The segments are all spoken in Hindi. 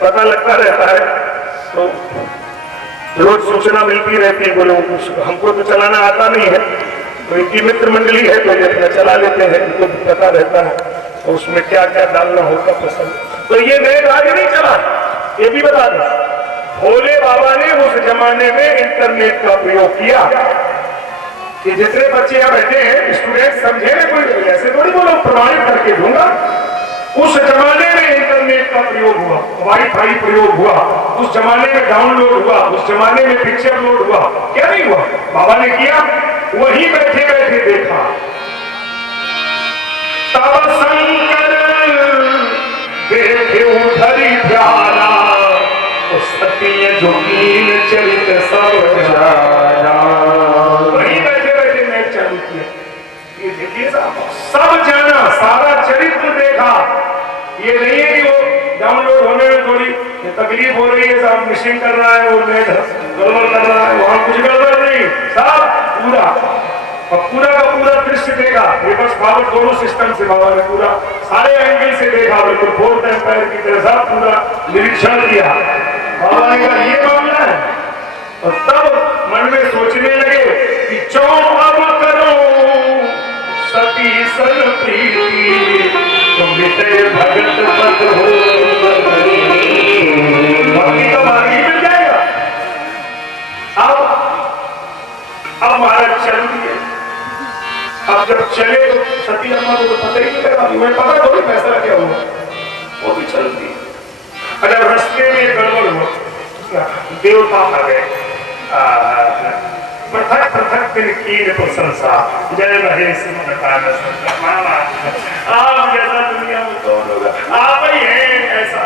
पता लगता रहता है, तो रोज सूचना मिलती रहती है। बोले हमको तो चलाना आता नहीं है, तो इनकी मित्र मंडली है तो ये अपना चला लेते हैं, इनको भी पता रहता है तो उसमें क्या क्या डालना होगा पसंद। तो ये नए राज नहीं चला, ये भी बता दें, भोले बाबा ने उस जमाने में इंटरनेट का प्रयोग किया कि जितने बच्चे यहाँ बैठे हैं स्टूडेंट समझे ना, कोई ऐसे थोड़ी बोलो प्रमाणित करके दूंगा। उस जमाने में इंटरनेट का प्रयोग हुआ, वाईफाई प्रयोग हुआ, उस जमाने में डाउनलोड हुआ, उस जमाने में पिक्चर लोड हुआ, क्या नहीं हुआ? बाबा ने किया, वहीं बैठे बैठे देखा। तब शंकर देखे उधरी ध्याना, सत्य जोगीन चरित सब जाना। वहीं बैठे बैठे नेट चालू किया, ये देखिए सब जाना, सारा चरित्र देखा। ये नहीं है कि वो डाउनलोड होने में थोड़ी तकलीफ हो रही है, सब मिसिंग कर रहा है, वो नेट गड़बड़ कर रहा है, वहां कुछ गड़बड़ नहीं, सब पूरा और पूरा का पूरा दृश्य देखा। रिवर्स फॉरवर्ड दोनों सिस्टम से बाबा ने पूरा सारे एंगल से देखा, बिल्कुल फोर्थ एम्पायर की तरह सब पूरा निरीक्षण किया। बाबा ने कहा ये मामला है, और तब मन में सोचने लगे कि जो अब करो सती सन प्रीति, तो मिटे भगत पद हो, भक्ति का मार्ग ही मिल जाएगा। अब महाराज चल दिए। अब जब चले तो सती अम्मा को तो पता ही नहीं लगा, मैं पता थोड़ी फैसला क्या हुआ, वो भी चल दी। अगर रास्ते में गड़बड़ हुआ, देवता आ गए, पृथक पृथक दिन कीन प्रशंसा, जय महेश आप जैसा दुनिया में कौन होगा, आप ही हैं ऐसा,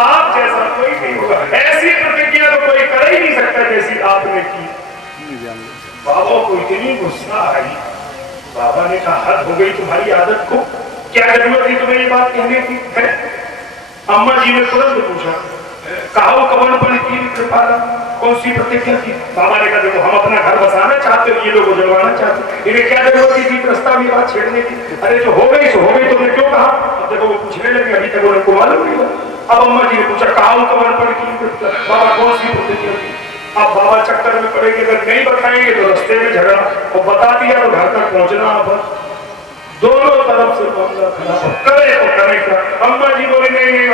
आप जैसा कोई नहीं होगा। ऐसी प्रतिज्ञा तो कोई कर ही नहीं सकता जैसी आपने की। बाबा को इतनी गुस्सा आई, बाबा ने कहा हद हो गई तुम्हारी आदत को, क्या जरूरत थी तुम्हें ये बात कहने की है? अम्मा जी ने तुरंत पूछा, कहो कवन पर की कृपा, कौन सी प्रतिज्ञा की? बाबा ने कहा देखो हम अपना घर बसाना चाहते हो, ये लोग जलवाना चाहते, इन्हें क्या जरूरत थी प्रस्ताव ये बात छेड़ने की? अरे जो हो गई सो हो गई, तुमने क्यों कहा? अब देखो वो पूछने लगे, अभी तक उनको मालूम नहीं हुआ। अब अम्मा जी ने पूछा कहो कवन पर की, बाबा कौन सी प्रतिज्ञा की? अब बाबा चक्कर में पड़ेंगे, अगर नहीं बताएंगे तो रास्ते में झगड़ा, और बता दिया तो घर तक पहुंचना। अब दोनों तरफ से मामला खराब, करे तो करे क्या? अम्मा जी बोले नहीं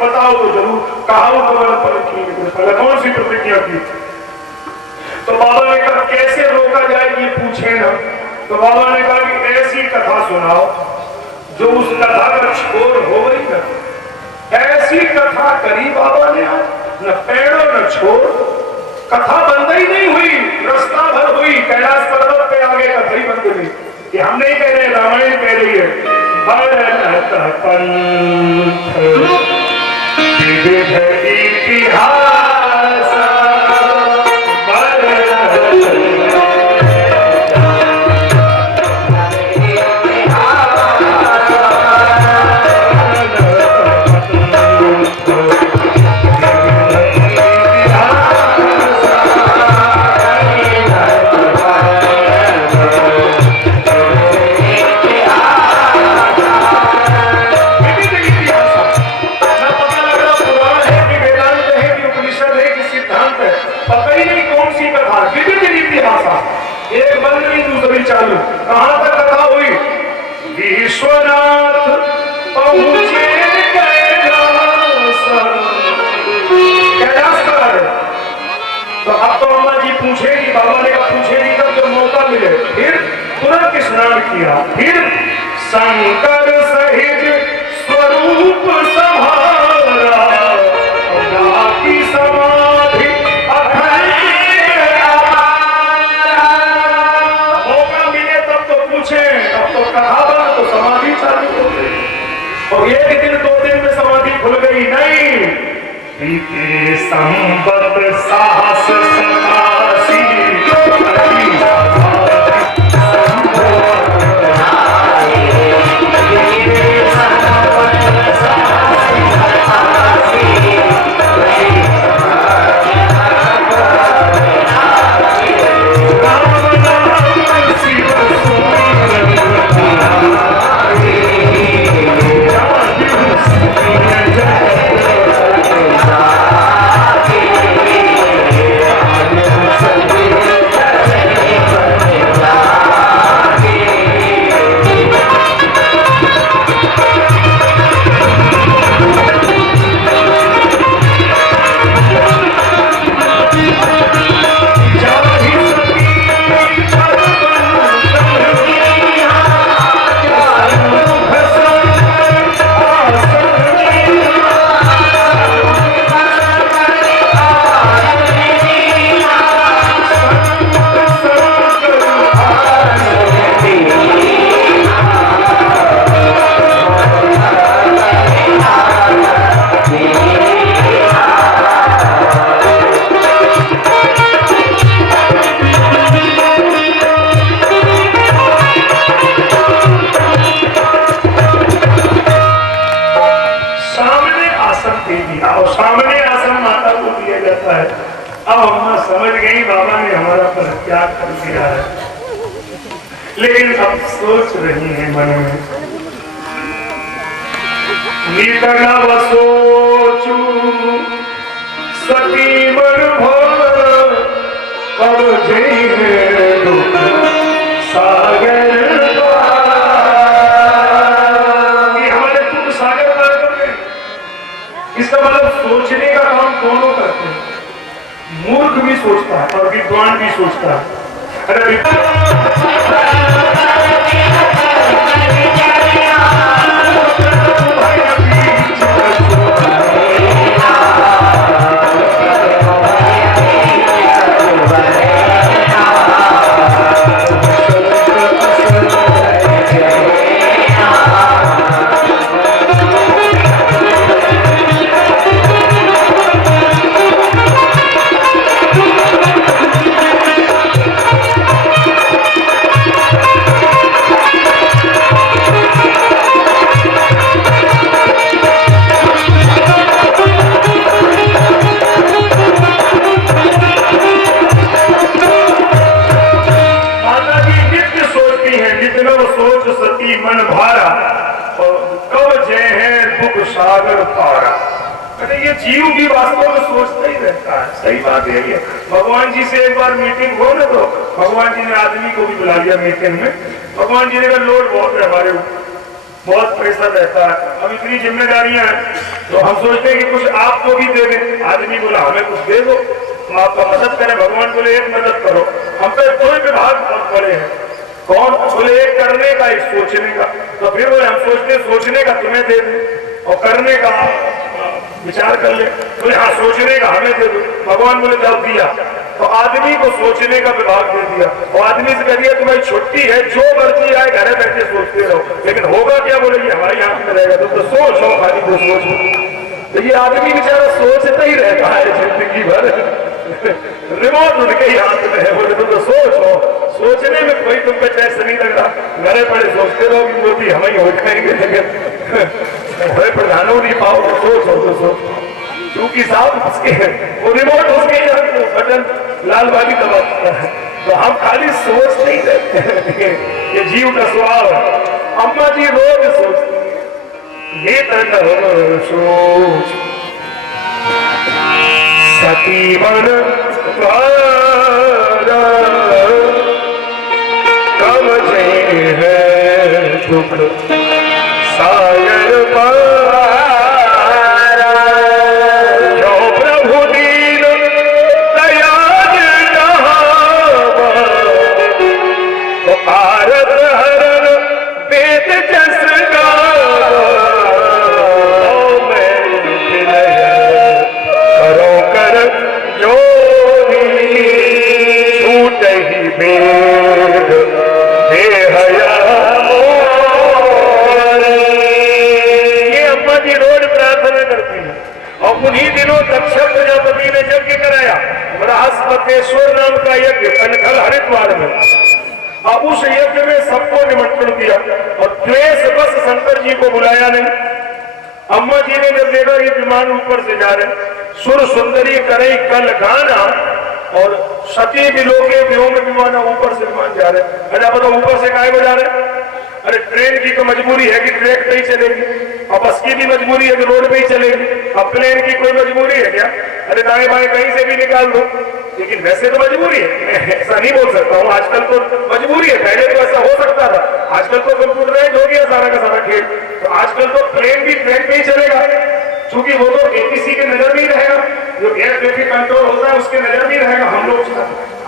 बताओ तो जरूर, कहाओ कवन पर की, कौन सी प्रतिज्ञा की? तो बाबा ने कहा कैसे रोका जाए ये पूछे ना। तो बाबा ने कहा कि ऐसी कथा सुनाओ जो उस कथा का छोर हो गई ना। ऐसी कथा करी बाबा ने, न पेड़ो न छोर, कथा बंद ही नहीं हुई, रास्ता भर हुई, कैलाश पर्वत पे आगे कथा ही बंद हुई। ये हम नहीं कह रहे, रामायण कह रही है। विविध इतिहास चालू, कहां तक कथा हुई? विश्वनाथ पहुंचे कैलाश पर। तो अब तो अम्मा जी पूछेगी, बाबा ने पूछेगी तब जब मौका मिले। फिर तुरंत स्नान किया, फिर शंकर सहित स्वरूप संभाला, बाकी समाधि समाधि चालू हो गई। और एक दिन दो दिन में समाधि खुल गई नहीं, बीते संपत साहस सतासी सामने आसन माता को दिया जाता है। अब अम्मा समझ गई बाबा ने हमारा परित्याग कर दिया है, लेकिन अब सोच रही है मन में, नितना सोचू सती मन भर कब जय दुख सागर सोचने का काम दोनों करते हैं। मूर्ख भी सोचता है और विद्वान भी सोचता है। अरे सागर पारा। ये जीव भी वास्तव में सोचता ही रहता है। सही बात यही है। भगवान जी से एक बार मीटिंग हो ना, तो भगवान जी ने आदमी को भी बुला लिया मीटिंग में। भगवान जी ने कहा लोड बहुत है हमारे ऊपर, बहुत प्रेशर रहता है, अब इतनी जिम्मेदारियां हैं, तो हम सोचते हैं कि कुछ आपको भी दे दें। आदमी बोला हमें कुछ दे दो, तो आपका मदद करें। भगवान बोले एक मदद करो, हम पे कोई विभाग पड़े हैं। कौन? बोले एक करने का, एक सोचने का। तो फिर बोले हम सोचते सोचने का तुम्हें दे दें और करने का विचार कर ले। बोले हाँ सोचने का हमें दे दो। भगवान बोले जब दिया, तो आदमी को सोचने का विभाग दे दिया और आदमी से कह दिया तुम्हारी छुट्टी है, जो मर्जी आए घरे बैठे सोचते रहो। लेकिन होगा क्या? बोले ये हमारी आंख में रहेगा, तुम तो सोचो, खाली तो सोचो। तो ये आदमी बेचारा सोचता ही रहता है जिंदगी भर, रिमोट उनके ही हाथ में है। बोले तुम तो सोचो, सोचने में कोई तुम पे टेस्ट नहीं लग रहा। घरे पड़े सोचते रहो कि मोदी हम ही हो जाएंगे, लेकिन प्रधानों नहीं पाओ तो सोचो तो सोचो, क्योंकि साहब उसके वो रिमोट उसके ही बटन लाल वाली दबाता है। तो हम खाली सोचते ही रहते हैं, ये जीव का स्वभाव है। अम्मा जी रोज सोचती है, ये तरह सोच सती मन कब जय है दुख सागर पारा, जो प्रभु दीन दयाल कहावा, तो आरत हरण वेद जस गावा, मैं विनय करो कर जोरी, छूट ही वेद देहया। उन्हीं दिनों दक्ष प्रजापति ने यज्ञ कराया, बृहस्पतेश्वर नाम का यज्ञ कनखल हरिद्वार में। अब उस यज्ञ में सबको निमंत्रण दिया और द्वेष बस शंकर जी को बुलाया नहीं। अम्मा जी ने जब देखा कि विमान ऊपर से जा रहे, सुर सुंदरी करे कल गाना और सती विलोके व्योम विमाना, ऊपर से विमान जा रहे। अरे बताओ ऊपर से काहे को जा रहे? अरे ट्रेन की तो मजबूरी है कि ट्रैक पे ही चलेगी, और बस की भी मजबूरी है कि रोड पे ही चलेगी। अब प्लेन की कोई मजबूरी है क्या? अरे दाएं बाएं कहीं से भी निकाल दो, लेकिन वैसे तो मजबूरी है। ऐसा नहीं बोल सकता हूँ, आजकल तो मजबूरी है, पहले तो ऐसा हो सकता था। आजकल तो कंप्यूटराइज हो गया सारा का सारा खेल, तो आजकल तो प्लेन भी ट्रेन पे ही चलेगा, क्योंकि वो तो एपीसी के नजर में ही रहेगा, जो एयर ट्रैफिक कंट्रोल होता है उसके नजर में ही रहेगा। हम लोग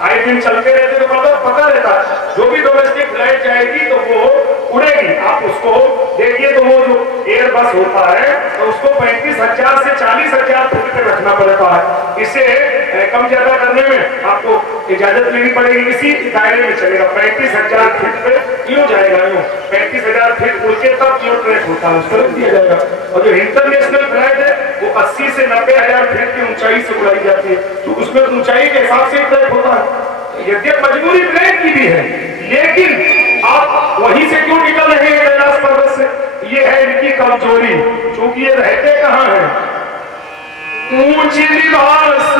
आए दिन चलते रहते तो पता रहता है, जो भी डोमेस्टिक फ्लाइट जाएगी तो वो उड़ेगी। आप उसको देखिए तो वो जो एयर बस होता है तो उसको 35,000 से 40,000 फुट पे रखना पड़ता है। इसे कम ज्यादा करने में आपको इजाजत लेनी पड़ेगी, इसी दायरे में चलेगा। 35,000 फीट पे यूं जाएगा, यूं 35,000 फीट उड़ के तब यूं ट्रैक होता है, उसको दिया जाएगा। और जो इंटरनेशनल फ्लाइट है वो 80 से 90,000 फीट की ऊंचाई से उड़ाई जाती है, तो उसमें ऊंचाई के हिसाब से ट्रैक होता है। यद्यप मजबूरी प्लेन की भी है, लेकिन आप वहीं से क्यों निकल रहे हैं कैलाश पर्वत से? ये है इनकी कमजोरी, क्योंकि ये रहते कहाँ हैं? ऊंच निवास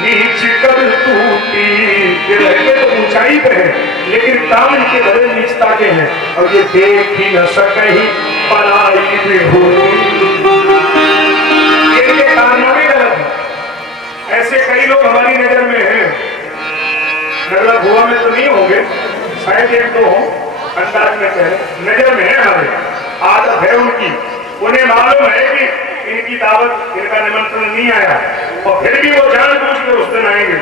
नीच कर टूटी। ये लड़के तो ऊंचाई पे हैं, लेकिन काम इनके बड़े नीचता के हैं, और ये देख ही न सके ही पराई विभूति। इनके कारनामे गलत हैं। ऐसे कई लोग हमारी नजर में हैं, नजर हुआ में तो नहीं होंगे, शायद एक दो हो, अंदाज में कहे नजर में है, हमारे आदत है उनकी। उन्हें मालूम है कि इनकी दावत, इनका निमंत्रण नहीं आया, और फिर भी वो जानबूझ के उस दिन आएंगे।